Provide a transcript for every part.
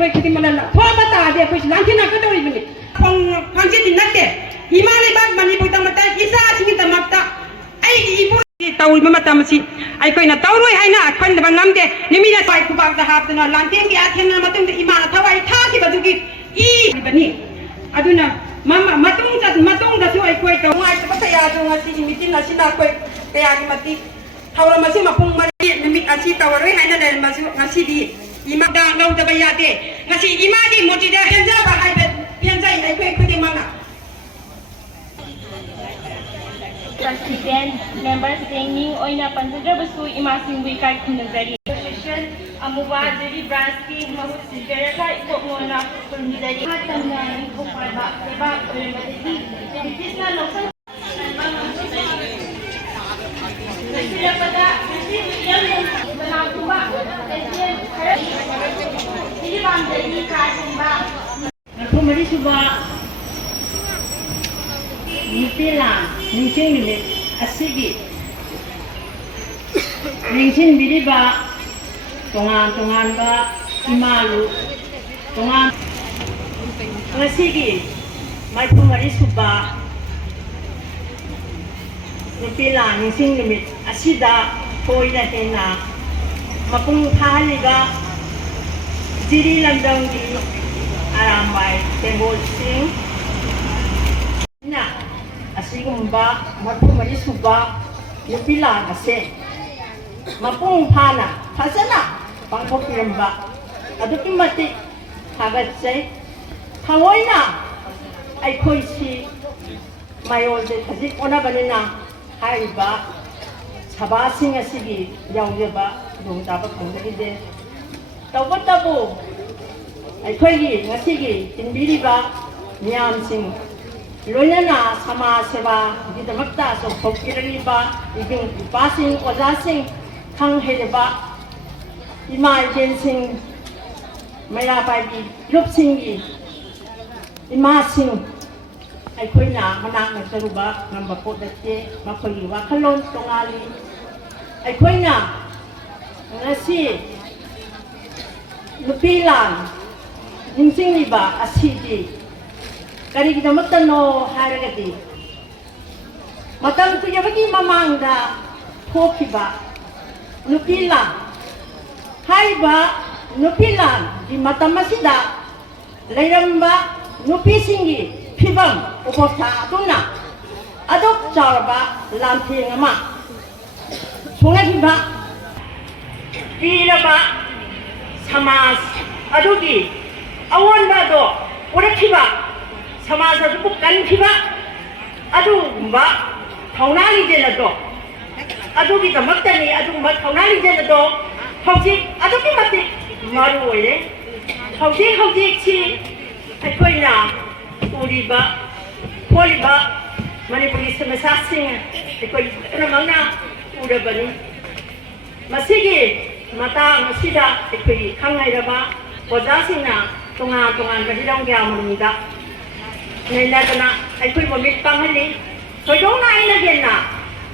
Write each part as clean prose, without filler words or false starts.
कोई किती मला थोडा बता दे कोई लांची ना कदो इबनी फंक्शन नते हिमालय बाग मणिपुर तमता इसा सिंग तमता आई इबो तौल ममता मसी आई कोई ना तौरोय हाइना खन बंगम दे निमिना पाइ कुबाग दा हापना लांटें के आथेन मतुंग इमाना थवाई थाकी बदुगी ई बनी अदुना mama matong da su ai koi ka ngai ta pataya do ngasi mitin asina koi kaya ki mati thawra masi mapung mari nimit asi tawaroi haina da masu ngasi di ima da ngau da baya de ngasi ima di moti da henja ba hai da henja ai koi kudi mama President members dengni oina panjadra basu ima singwi kai khunjari association amuwa jeri branch ki mahut sijara ka ikongona khunjari hatamna ikopaba deba premati krisna loksa sila pada yang menakuba president ini bandari ka jamba nakumari suba nitila ningsing limit asigi ningsing biriba tongan ba imalu tongan ngasigi mai pumari suba nitila ningsing limit asida koina hena mapung thaliga jiri lamdang di arambai tengol sing na asigumba mapumari suba nupila ase mapung phana phasana pangthokiramba aduki mati thagatsai thangoina aikhoi si mayon de khajik ona banina haiba saba sing asigi yaujeba dong taba khangdagi de tawatabu aikhoi gi ngasigi tinbiriba miyam sing loinana sama seva gidamakta so phokiraniba iging pasing ojasing khang hedeba ima jensing mera pai gi lupsing gi ima sing ai khoina manak na taruba namba podate makhoi wa khalon tongali ai khoina ngasi lupilan ningsing liba asidi kari kita matano haragati matam tu yabagi mamangda thokiba nupila haiba nupila di matamasida lairamba nupisingi phibam upostha tuna adok charba lamthengama sona thiba iraba samas adugi awonba do urakhiba समाज बुकन थिबा अदुगुंबा थौनाली जेनदो अदुगी दमक्तनी अदुगुंबा थौनाली जेनदो हौजी अदुगी मति मारु ओइरे हौजी छि अखोइना उरिबा खोलिबा मणिपुरी समस्या सिंह अखोइ नमंगना उरबनी मसिगी मता मसिदा अखोइ खंगाइरबा ओजासिंगना तोंगान बहिरंग ग्यामनुदा नैनादना अखोइ ममित पांगली थोइदोंना आइना गेना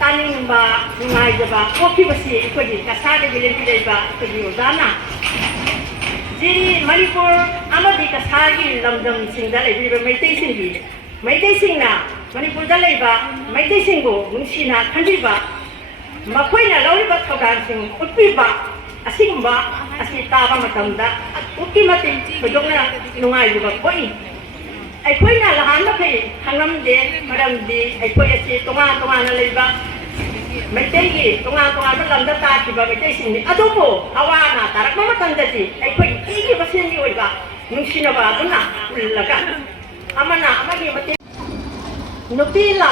तानिंबा नुंगाइजबा कोखिबसी अखोइ कसादे बिलेबिलेबा अखोइ ओजाना जिरि मणिपुर अमदि कसागी लमदम सिंगदा लेबिबा मैतै सिंगना मणिपुरदा लेबा मैतै सिंगबो नुंसिना खंदिबा मखोइना लौरिबा थौदानसिंग उत्पिबा असिगुंबा असि ताबा मतमदा उक्की मति थोइदोंना नुंगाइजबा कोइ अखोइना लहान मखै खंगमदे मरमदि अखोइ असि तोंगा लेबा मैतैगी तोंगा lambda ताखिबा Meitei सिंगनि अदुबो हवाना तारकमा मतमददि अखोइ इगी बसेंनि ओइबा नुंसिनबा अदुना उल्लगा amana amagi mate nupila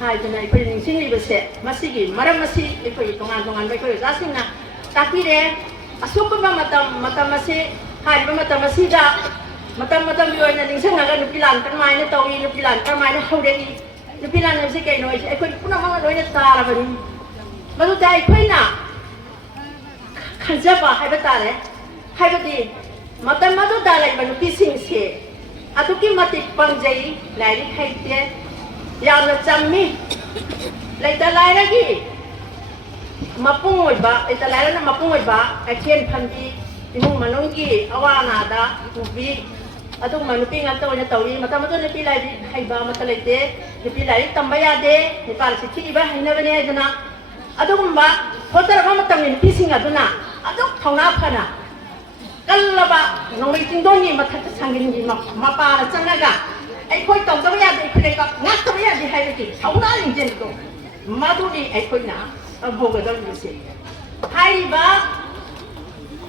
haidana ikoi ningsing ibase masigi maram masi ikoi tongan bai koi jasingna takire asukba matam masi haidba matam masi da matam yoina ningsing naga nupilan kan maina tawi nupilan kan maina haurei nupilan nabse kai noi ikoi puna ma loina tara bari madu dai ikoi na khajaba haiba tare haibati matam madu dalai ba nupising se aduki matik pangjai lairi khaite yamna chammi laita lairagi mapung oiba laita lairana mapung oiba achen phandi imong manunggi awanada nubi adung manupi nganto nya tawi mata mata nupi lai haiba mata leite nupi lai tambaya de nipal si thi ba haina bane jana adung ba hotar ba mata ni pisinga duna adung thongna phana kallaba nongmi tingdoni mata sangin ni mapa changaga ai khoi tong da ya de khile ka ngat da ya di hai ki thongna ling jen ko maduni ai khoi na aboga da ni se haiba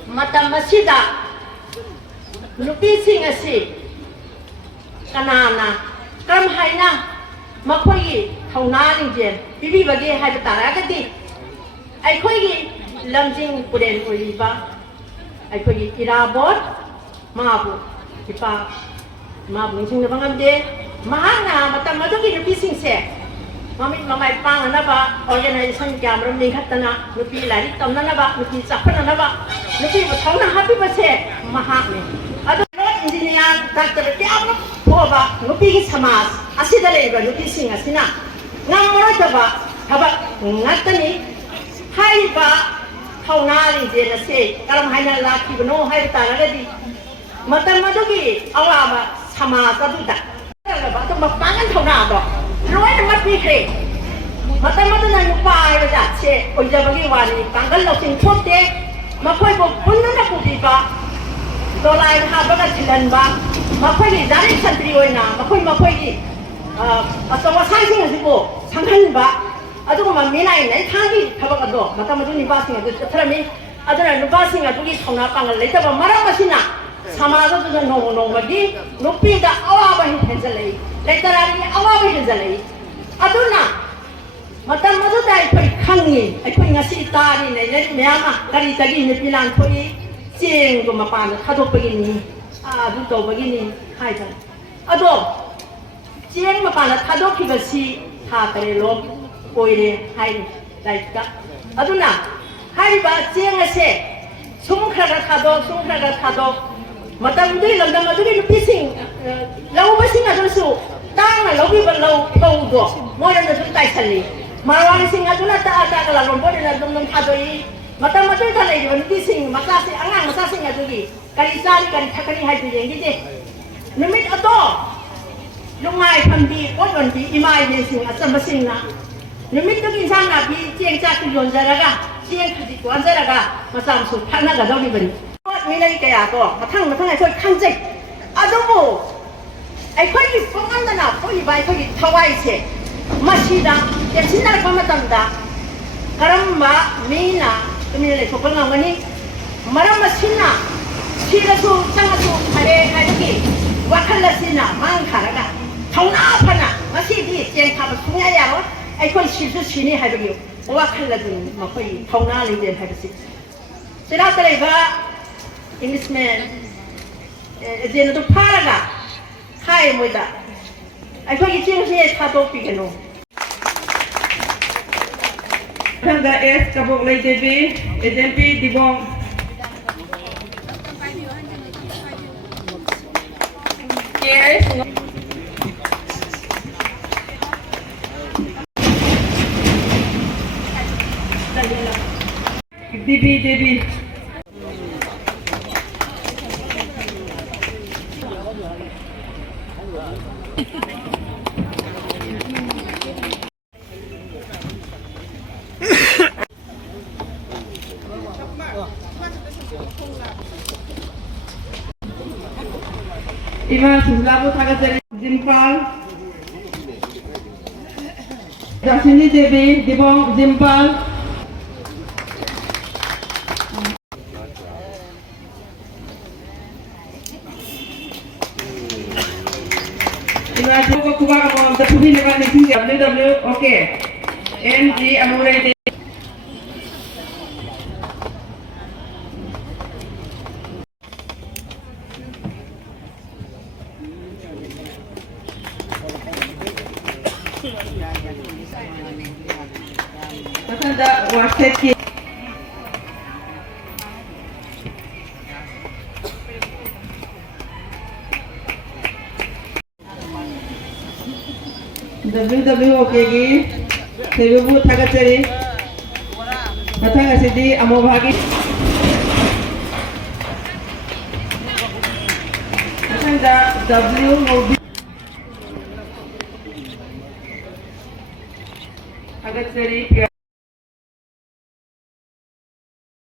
mata masida nupi sing asi kanana karam haina makhoi thongna ling bibi bagi hai tara ka di ai khoi gi lamjing puden oliba ai khoi gi irabot mabu ipa mabu ning sing bangam de mahana mata madu gi nupi sing se mamit mamai pang na ba organization camera ning khatana nupi lari tamna na ba nupi chapna na ba nupi ba thongna happy ba se mahak ne adu engineer doctor kyamna phoba nupi gi samas asida leiba nupi sing asina ngamro jaba thaba ngatani haiba thongna li je na se karam haina la ki bno hai ta la di matam madu gi awaba samas adu da ba to ma pangan thongna do roi na mat pi kre matam madu na nupa ai ba ja che oi ja bagi wani pangal lo sing thote ma khoi bo punna na pu di ba dolai ha ba ga thilan ba ma khoi ni dari santri oi na ma khoi gi asawa sai sing asi ko sanghan ba adu ma mi nai nai thang gi thaba ka do matam madu ni ba sing adu thara mi adu na nupa sing adu gi thongna pangal le ta ba mara ma sina samaja tu jan nong ba di nupi da awa ba hi henjalai le tara ni awa ba henjalai adu na matam madu dai phai khangi ai phai ngasi ta ni nei le myama kari tagi ni pilan thoi cheng ko ma pan thadok pa gi ni adu to ba gi ni khai ta adu cheng ma pan thadok ki ba si tha tare lo koi re hai lai ka adu na hai ba cheng ase sum khara thadok matam dui lamdam adu ni pising lau ba sing adu su tang na lo bi ba lo do mo na su tai sali marwang sing adu na ta ka la lom bo na dum dum thadoi matam matai ta lai ban pising masa se angang masa sing adu gi kari sali kari thakani hai tu jeng gi je numit ato lungai phambi on bi imai ne sing asam sing na numit to gi sang na bi cheng cha ki yon jaraga cheng khadi kwan jaraga masam su thana ga do bi banมีอะไรแกก็มาทั้งไอ้ค่อยขั้นเจ็กอาดูบุไอ้ค่อยฟ้องกันนะค่อยใบค่อยทวายเชมาชีดาเดี๋ยวชิ้นนั้นก็มาตั้งดาการมามีนะก็มีอะไรพวกเราวันนี้มาเรามาชิ้นน่ะชีละสูจังละสูอะไรไอ้ทุกี้ว่าขั้นละชิ้นน่ะมันขาดกันท้องน้าพันน่ะมาชีดีเจงทำสุญญาอย่างไอ้ค่อยชีสุชีนี่ให้ไปอยู่ว่าขั้นละดูมาค่อยท้องน้าเลยเจงให้ไปสิเสร็จแล้วอะไรบ้างEnglishman, dia tu paraga, hai muda. Aku ini cakap saya tak tahu pergi no. Tanda es kabuk lay devi, edempi dibong. Yes. Devi. Iman Sulabu Tagasari Zimpal Jasini Devi Dibong Zimpal Iman Sulabu Kubaka Mom The Puhi Nagan WW Okay MG Amure Matanda waseti WWOKG Telugu Tagasari Matanga Sidi Amobhagi ꯅꯥꯀꯟꯗ W ꯉꯧꯕꯤ ꯊꯥꯒꯠꯆꯔꯤ